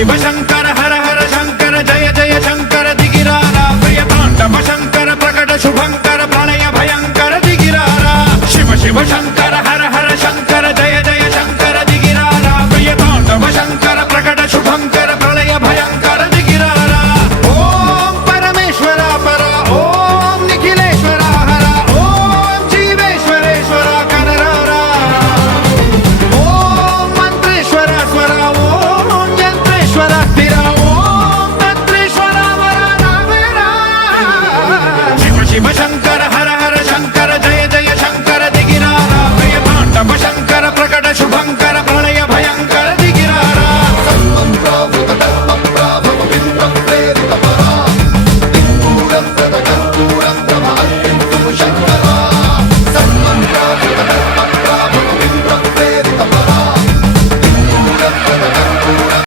शिव शंकर हर हर शंकर जय जय शंकर दिगिरारा प्रिय तांडव शंकर प्रकट शुभंकर